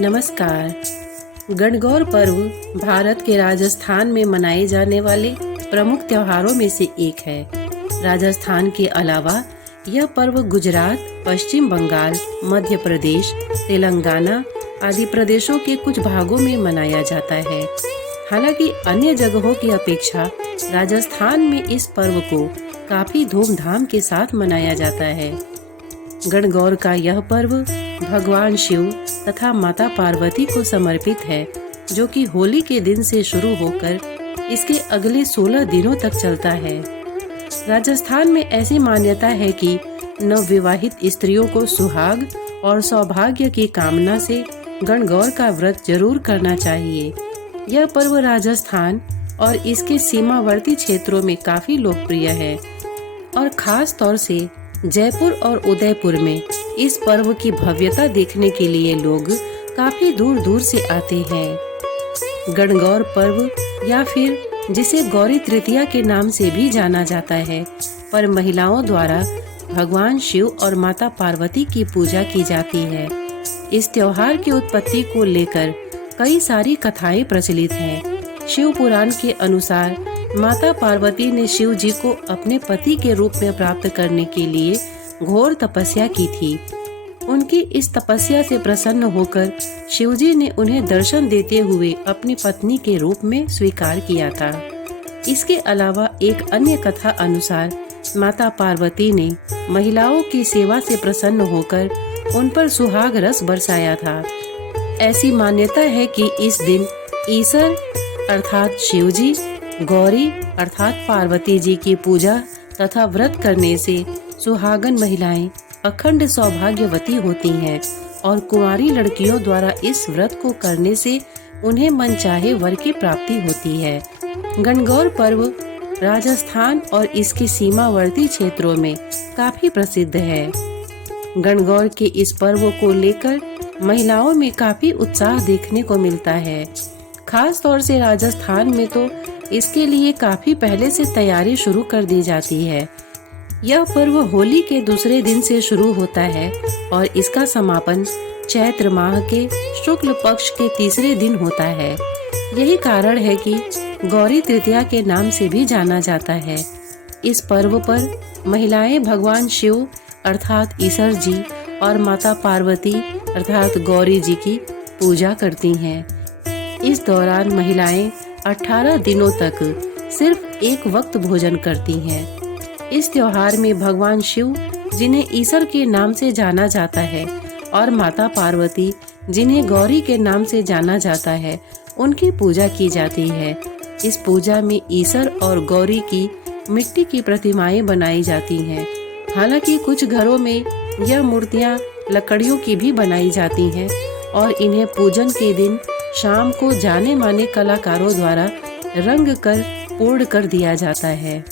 नमस्कार। गणगौर पर्व भारत के राजस्थान में मनाए जाने वाले प्रमुख त्योहारों में से एक है। राजस्थान के अलावा यह पर्व गुजरात, पश्चिम बंगाल, मध्य प्रदेश, तेलंगाना आदि प्रदेशों के कुछ भागों में मनाया जाता है। हालांकि अन्य जगहों की अपेक्षा राजस्थान में इस पर्व को काफी धूमधाम के साथ मनाया जाता है। गणगौर का यह पर्व भगवान शिव तथा माता पार्वती को समर्पित है, जो कि होली के दिन से शुरू होकर इसके अगले 16 दिनों तक चलता है। राजस्थान में ऐसी मान्यता है कि नवविवाहित स्त्रियों को सुहाग और सौभाग्य की कामना से गणगौर का व्रत जरूर करना चाहिए। यह पर्व राजस्थान और इसके सीमावर्ती क्षेत्रों में काफी लोकप्रिय है और खास तौर से जयपुर और उदयपुर में इस पर्व की भव्यता देखने के लिए लोग काफी दूर दूर से आते हैं। गणगौर पर्व या फिर जिसे गौरी तृतीया के नाम से भी जाना जाता है, पर महिलाओं द्वारा भगवान शिव और माता पार्वती की पूजा की जाती है। इस त्योहार की उत्पत्ति को लेकर कई सारी कथाएं प्रचलित हैं। शिव पुराण के अनुसार माता पार्वती ने शिव जी को अपने पति के रूप में प्राप्त करने के लिए घोर तपस्या की थी। उनकी इस तपस्या से प्रसन्न होकर शिव जी ने उन्हें दर्शन देते हुए अपनी पत्नी के रूप में स्वीकार किया था। इसके अलावा एक अन्य कथा अनुसार माता पार्वती ने महिलाओं की सेवा से प्रसन्न होकर उन पर सुहाग रस बरसाया था। ऐसी मान्यता है कि इस दिन ईसर अर्थात शिव जी, गौरी अर्थात पार्वती जी की पूजा तथा व्रत करने से सुहागन महिलाएं अखंड सौभाग्यवती होती हैं और कुंवारी लड़कियों द्वारा इस व्रत को करने से उन्हें मनचाहे वर की प्राप्ति होती है। गणगौर पर्व राजस्थान और इसके सीमावर्ती क्षेत्रों में काफी प्रसिद्ध है। गणगौर के इस पर्व को लेकर महिलाओं में काफी उत्साह देखने को मिलता है। खास तौर से राजस्थान में तो इसके लिए काफी पहले से तैयारी शुरू कर दी जाती है। यह पर्व होली के दूसरे दिन से शुरू होता है और इसका समापन चैत्र माह के शुक्ल पक्ष के तीसरे दिन होता है। यही कारण है कि गौरी तृतीया के नाम से भी जाना जाता है। इस पर्व पर महिलाएं भगवान शिव अर्थात ईसर जी और माता पार्वती अर्थात गौरी जी की पूजा करती हैं। इस दौरान महिलाएं 18 दिनों तक सिर्फ एक वक्त भोजन करती हैं। इस त्योहार में भगवान शिव, जिन्हें ईसर के नाम से जाना जाता है, और माता पार्वती, जिन्हें गौरी के नाम से जाना जाता है, उनकी पूजा की जाती है। इस पूजा में ईसर और गौरी की मिट्टी की प्रतिमाएं बनाई जाती हैं। हालांकि कुछ घरों में यह मूर्तियां लकड़ियों की भी बनाई जाती हैं और इन्हें पूजन के दिन शाम को जाने माने कलाकारों द्वारा रंग कर पूर्ण कर दिया जाता है।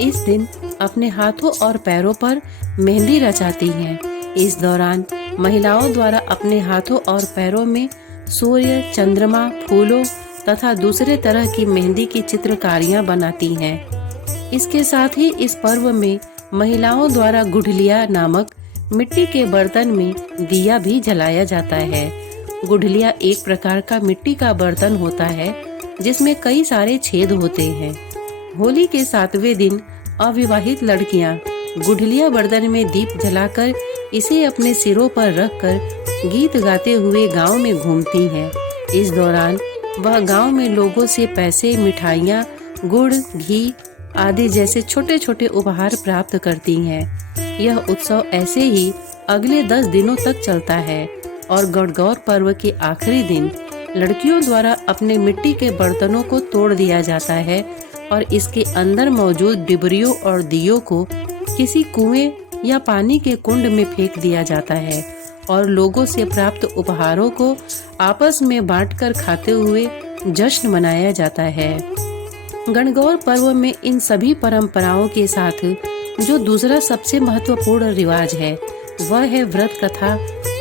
इस दिन अपने हाथों और पैरों पर मेहंदी रचाती हैं। इस दौरान महिलाओं द्वारा अपने हाथों और पैरों में सूर्य, चंद्रमा, फूलों तथा दूसरे तरह की मेहंदी की चित्रकारियां बनाती हैं। इसके साथ ही इस पर्व में महिलाओं द्वारा गुठलिया नामक मिट्टी के बर्तन में दिया भी जलाया जाता है। गुठलिया एक प्रकार का मिट्टी का बर्तन होता है जिसमें कई सारे छेद होते हैं। होली के 7वें दिन अविवाहित लड़कियां गुठलिया बर्तन में दीप जलाकर इसे अपने सिरों पर रखकर गीत गाते हुए गांव में घूमती हैं। इस दौरान वह गांव में लोगों से पैसे, मिठाइयां, गुड़, घी आदि जैसे छोटे छोटे उपहार प्राप्त करती हैं। यह उत्सव ऐसे ही अगले 10 दिनों तक चलता है और गणगौर पर्व के आखिरी दिन लड़कियों द्वारा अपने मिट्टी के बर्तनों को तोड़ दिया जाता है और इसके अंदर मौजूद डिबरियों और दियों को किसी कुएं या पानी के कुंड में फेंक दिया जाता है और लोगों से प्राप्त उपहारों को आपस में बांटकर खाते हुए जश्न मनाया जाता है। गणगौर पर्व में इन सभी परंपराओं के साथ जो दूसरा सबसे महत्वपूर्ण रिवाज है वह है व्रत कथा,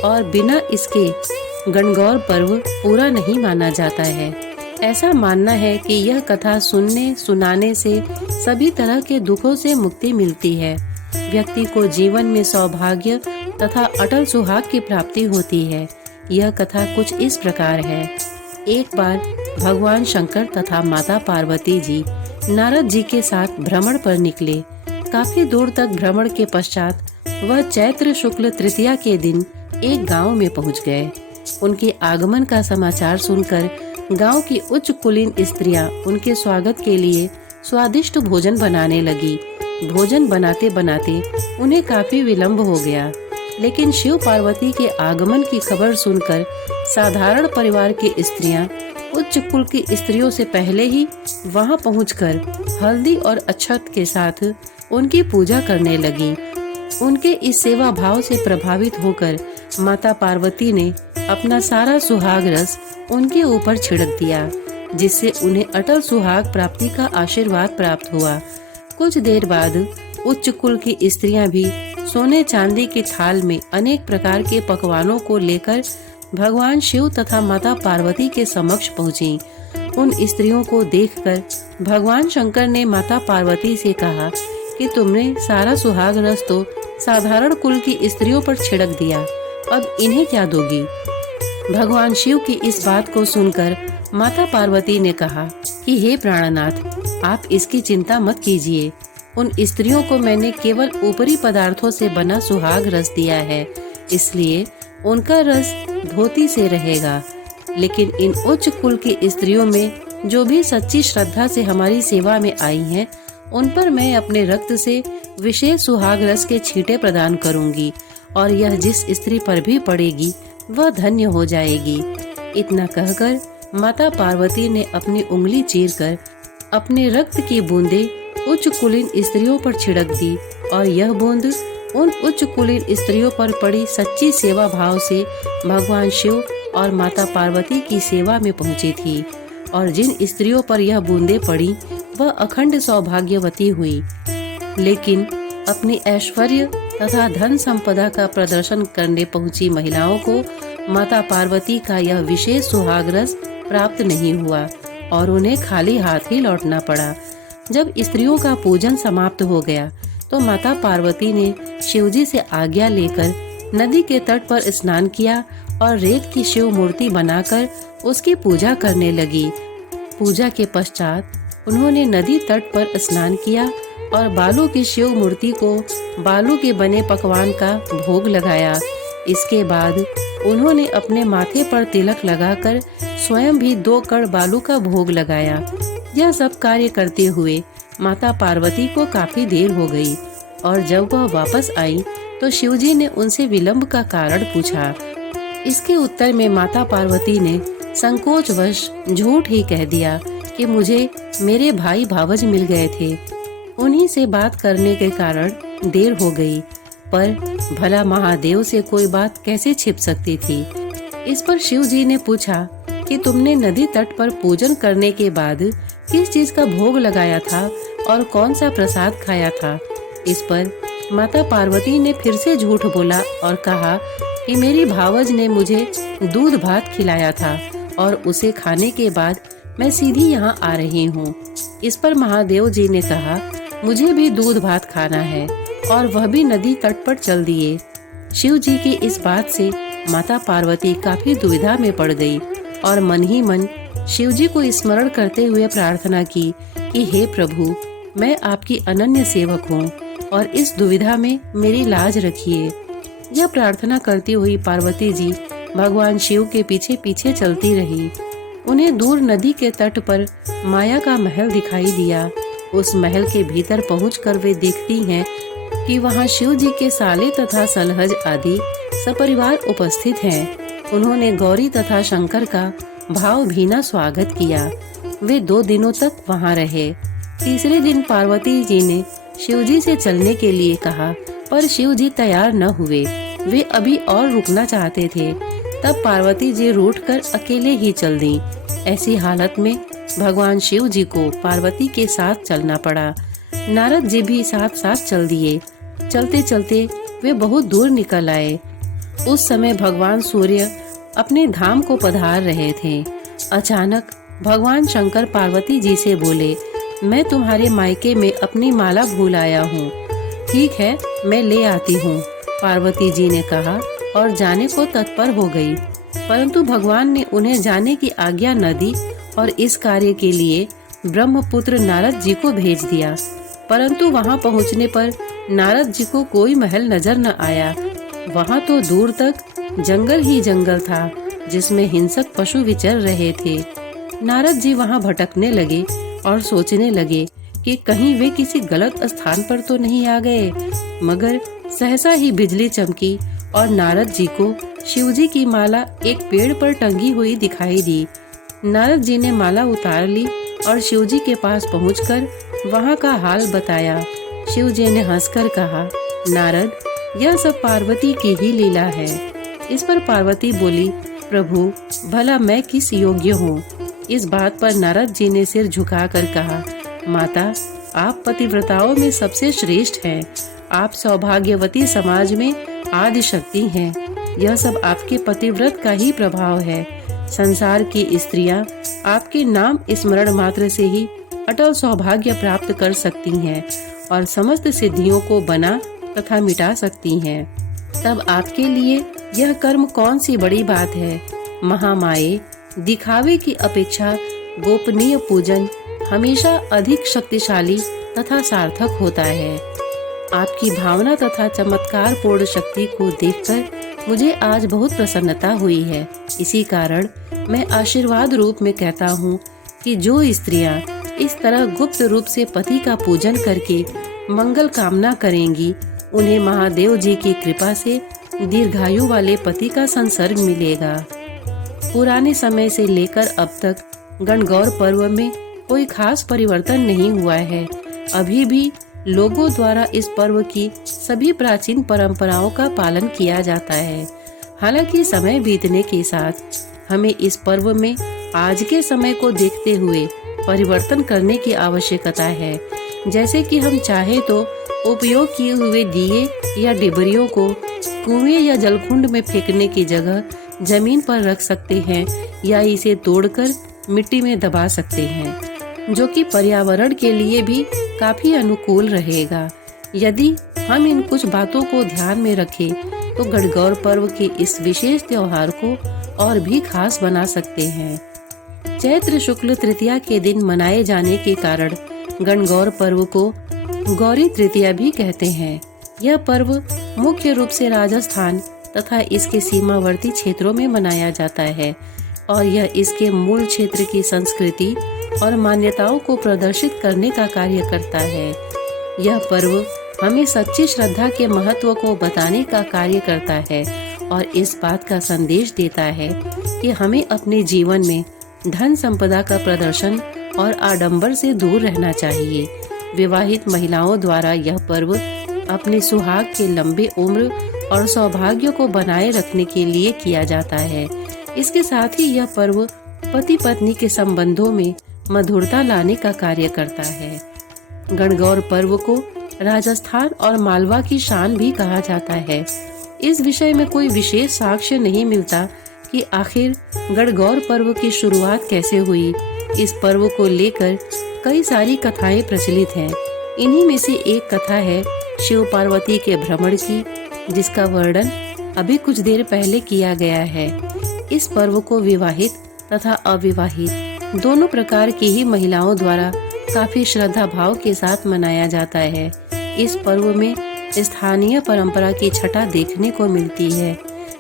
और बिना इसके गणगौर पर्व पूरा नहीं माना जाता है। ऐसा मानना है कि यह कथा सुनने सुनाने से सभी तरह के दुखों से मुक्ति मिलती है। व्यक्ति को जीवन में सौभाग्य तथा अटल सुहाग की प्राप्ति होती है। यह कथा कुछ इस प्रकार है। एक बार भगवान शंकर तथा माता पार्वती जी नारद जी के साथ भ्रमण पर निकले। काफी दूर तक भ्रमण के पश्चात वह चैत्र शुक्ल तृतीया के दिन एक गांव में पहुंच गए। उनके आगमन का समाचार सुनकर गांव की उच्च कुलीन स्त्रियां उनके स्वागत के लिए स्वादिष्ट भोजन बनाने लगी। भोजन बनाते बनाते उन्हें काफी विलंब हो गया, लेकिन शिव पार्वती के आगमन की खबर सुनकर साधारण परिवार की स्त्रियां उच्च कुल की स्त्रियों से पहले ही वहां पहुंचकर हल्दी और अक्षत के साथ उनकी पूजा करने लगी। उनके इस सेवा भाव से प्रभावित होकर माता पार्वती ने अपना सारा सुहाग रस उनके ऊपर छिड़क दिया, जिससे उन्हें अटल सुहाग प्राप्ति का आशीर्वाद प्राप्त हुआ। कुछ देर बाद उच्च कुल की स्त्रियां भी सोने चांदी की थाल में अनेक प्रकार के पकवानों को लेकर भगवान शिव तथा माता पार्वती के समक्ष पहुंची। उन स्त्रियों को देखकर भगवान शंकर ने माता पार्वती से कहा कि तुमने सारा सुहाग रस तो साधारण कुल की स्त्रियों पर छिड़क दिया, अब इन्हें क्या दोगी? भगवान शिव की इस बात को सुनकर माता पार्वती ने कहा कि हे प्राणनाथ, आप इसकी चिंता मत कीजिए। उन स्त्रियों को मैंने केवल ऊपरी पदार्थों से बना सुहाग रस दिया है, इसलिए उनका रस धोती से रहेगा। लेकिन इन उच्च कुल की स्त्रियों में जो भी सच्ची श्रद्धा से हमारी सेवा में आई हैं, उन पर मैं अपने रक्त से विशेष सुहाग रस के छींटे प्रदान करूंगी और यह जिस स्त्री पर भी पड़ेगी वह धन्य हो जाएगी। इतना कहकर माता पार्वती ने अपनी उंगली चीरकर अपने रक्त की बूंदें उच्च कुलीन स्त्रियों पर छिड़क दी और यह बूंद उन उच्च कुलीन स्त्रियों पर पड़ी सच्ची सेवा भाव से भगवान शिव और माता पार्वती की सेवा में पहुंची थी। और जिन स्त्रियों पर यह बूंदें पड़ी वह अखंड सौभाग्यवती हुई। लेकिन अपनी ऐश्वर्य तथा धन संपदा का प्रदर्शन करने पहुंची महिलाओं को माता पार्वती का यह विशेष सुहाग रस प्राप्त नहीं हुआ और उन्हें खाली हाथ ही लौटना पड़ा। जब स्त्रियों का पूजन समाप्त हो गया तो माता पार्वती ने शिवजी से आज्ञा लेकर नदी के तट पर स्नान किया और रेत की शिव मूर्ति बनाकर उसकी पूजा करने लगी। पूजा के पश्चात उन्होंने नदी तट पर स्नान किया और बालू की शिव मूर्ति को बालू के बने पकवान का भोग लगाया। इसके बाद उन्होंने अपने माथे पर तिलक लगाकर स्वयं भी 2 कण बालू का भोग लगाया। यह सब कार्य करते हुए माता पार्वती को काफी देर हो गई और जब वह वापस आई तो शिवजी ने उनसे विलंब का कारण पूछा। इसके उत्तर में माता पार्वती ने संकोचवश झूठ ही कह दिया कि मुझे मेरे भाई भावज मिल गए थे, उन्हीं से बात करने के कारण देर हो गई। पर भला महादेव से कोई बात कैसे छिप सकती थी? इस पर शिव जी ने पूछा कि तुमने नदी तट पर पूजन करने के बाद किस चीज का भोग लगाया था और कौन सा प्रसाद खाया था? इस पर माता पार्वती ने फिर से झूठ बोला और कहा कि मेरी भावज ने मुझे दूध भात खिलाया था और उसे खाने के बाद मैं सीधी यहाँ आ रही हूँ। इस पर महादेव जी ने कहा, मुझे भी दूध भात खाना है, और वह भी नदी तट पर चल दिए। शिव जी की इस बात से माता पार्वती काफी दुविधा में पड़ गई और मन ही मन शिव जी को स्मरण करते हुए प्रार्थना की कि हे प्रभु, मैं आपकी अनन्य सेवक हूँ और इस दुविधा में मेरी लाज रखिए। यह प्रार्थना करती हुई पार्वती जी भगवान शिव के पीछे पीछे चलती रही। उन्हें दूर नदी के तट पर माया का महल दिखाई दिया। उस महल के भीतर पहुंचकर वे देखती हैं कि वहां शिव जी के साले तथा सलहज आदि सपरिवार उपस्थित हैं। उन्होंने गौरी तथा शंकर का भावभीना स्वागत किया। वे 2 दिनों तक वहां रहे। तीसरे दिन पार्वती जी ने शिव जी से चलने के लिए कहा, पर शिव जी तैयार न हुए। वे अभी और रुकना चाहते थे। तब पार्वती जी रूठकर अकेले ही चल दी। ऐसी हालत में भगवान शिव जी को पार्वती के साथ चलना पड़ा। नारद जी भी साथ साथ चल दिए। चलते चलते वे बहुत दूर निकल आए। उस समय भगवान सूर्य अपने धाम को पधार रहे थे। अचानक भगवान शंकर पार्वती जी से बोले, मैं तुम्हारे मायके में अपनी माला भूल आया हूँ। ठीक है, मैं ले आती हूँ, पार्वती जी ने कहा और जाने को तत्पर हो गई। परंतु भगवान ने उन्हें जाने की आज्ञा न दी और इस कार्य के लिए ब्रह्मपुत्र नारद जी को भेज दिया। परंतु वहां पहुंचने पर नारद जी को कोई महल नजर न आया। वहां तो दूर तक जंगल ही जंगल था, जिसमें हिंसक पशु विचर रहे थे। नारद जी वहां भटकने लगे और सोचने लगे कि कहीं वे किसी गलत स्थान पर तो नहीं आ गए। मगर सहसा ही बिजली चमकी और नारद जी को शिवजी की माला एक पेड़ पर टंगी हुई दिखाई दी। नारद जी ने माला उतार ली और शिवजी के पास पहुंचकर वहां का हाल बताया। शिवजी ने हंसकर कहा, नारद, यह सब पार्वती की ही लीला है। इस पर पार्वती बोली, प्रभु, भला मैं किस योग्य हूँ? इस बात पर नारद जी ने सिर झुकाकर कहा, माता, आप पतिव्रताओं में सबसे श्रेष्ठ हैं। आप सौभाग्यवती समाज में आदि शक्ति हैं। यह सब आपके पतिव्रत का ही प्रभाव है। संसार की स्त्रियां आपके नाम स्मरण मात्र से ही अटल सौभाग्य प्राप्त कर सकती हैं और समस्त सिद्धियों को बना तथा मिटा सकती हैं। तब आपके लिए यह कर्म कौन सी बड़ी बात है? महामाये, दिखावे की अपेक्षा गोपनीय पूजन हमेशा अधिक शक्तिशाली तथा सार्थक होता है। आपकी भावना तथा चमत्कार पूर्ण शक्ति को देखकर मुझे आज बहुत प्रसन्नता हुई है। इसी कारण मैं आशीर्वाद रूप में कहता हूँ कि जो स्त्रियाँ इस तरह गुप्त रूप से पति का पूजन करके मंगल कामना करेंगी, उन्हें महादेव जी की कृपा से दीर्घायु वाले पति का संसर्ग मिलेगा। पुराने समय से लेकर अब तक गणगौर पर्व में कोई खास परिवर्तन नहीं हुआ है। अभी भी लोगों द्वारा इस पर्व की सभी प्राचीन परंपराओं का पालन किया जाता है। हालांकि समय बीतने के साथ हमें इस पर्व में आज के समय को देखते हुए परिवर्तन करने की आवश्यकता है। जैसे कि हम चाहे तो उपयोग किए हुए दिए या डिबरियों को कुएं या जलकुंड में फेंकने की जगह जमीन पर रख सकते हैं या इसे तोड़कर मिट्टी में दबा सकते हैं, जो कि पर्यावरण के लिए भी काफी अनुकूल रहेगा। यदि हम इन कुछ बातों को ध्यान में रखें तो गणगौर पर्व के इस विशेष त्योहार को और भी खास बना सकते हैं। चैत्र शुक्ल तृतीया के दिन मनाए जाने के कारण गणगौर पर्व को गौरी तृतीया भी कहते हैं। यह पर्व मुख्य रूप से राजस्थान तथा इसके सीमावर्ती क्षेत्रों में मनाया जाता है और यह इसके मूल क्षेत्र की संस्कृति और मान्यताओं को प्रदर्शित करने का कार्य करता है। यह पर्व हमें सच्ची श्रद्धा के महत्व को बताने का कार्य करता है और इस बात का संदेश देता है कि हमें अपने जीवन में धन संपदा का प्रदर्शन और आडंबर से दूर रहना चाहिए। विवाहित महिलाओं द्वारा यह पर्व अपने सुहाग के लंबे उम्र और सौभाग्य को बनाए रखने के लिए किया जाता है। इसके साथ ही यह पर्व पति पत्नी के संबंधों में मधुरता लाने का कार्य करता है। गणगौर पर्व को राजस्थान और मालवा की शान भी कहा जाता है। इस विषय में कोई विशेष साक्ष्य नहीं मिलता कि आखिर गणगौर पर्व की शुरुआत कैसे हुई। इस पर्व को लेकर कई सारी कथाएं प्रचलित हैं। इन्हीं में से एक कथा है शिव पार्वती के भ्रमण की, जिसका वर्णन अभी कुछ देर पहले किया गया है। इस पर्व को विवाहित तथा अविवाहित दोनों प्रकार की ही महिलाओं द्वारा काफी श्रद्धा भाव के साथ मनाया जाता है। इस पर्व में स्थानीय परंपरा की छटा देखने को मिलती है,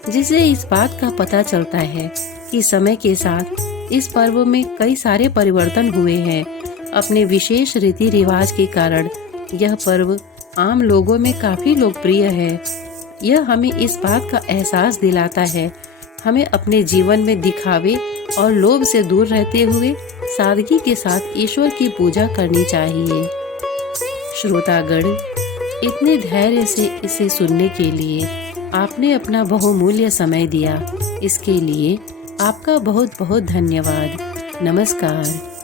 जिससे इस बात का पता चलता है कि समय के साथ इस पर्व में कई सारे परिवर्तन हुए हैं। अपने विशेष रीति रिवाज के कारण यह पर्व आम लोगों में काफी लोकप्रिय है। यह हमें इस बात का एहसास दिलाता है हमें अपने जीवन में दिखावे और लोभ से दूर रहते हुए सादगी के साथ ईश्वर की पूजा करनी चाहिए। श्रोतागण, इतने धैर्य से इसे सुनने के लिए आपने अपना बहुमूल्य समय दिया। इसके लिए आपका बहुत बहुत धन्यवाद। नमस्कार।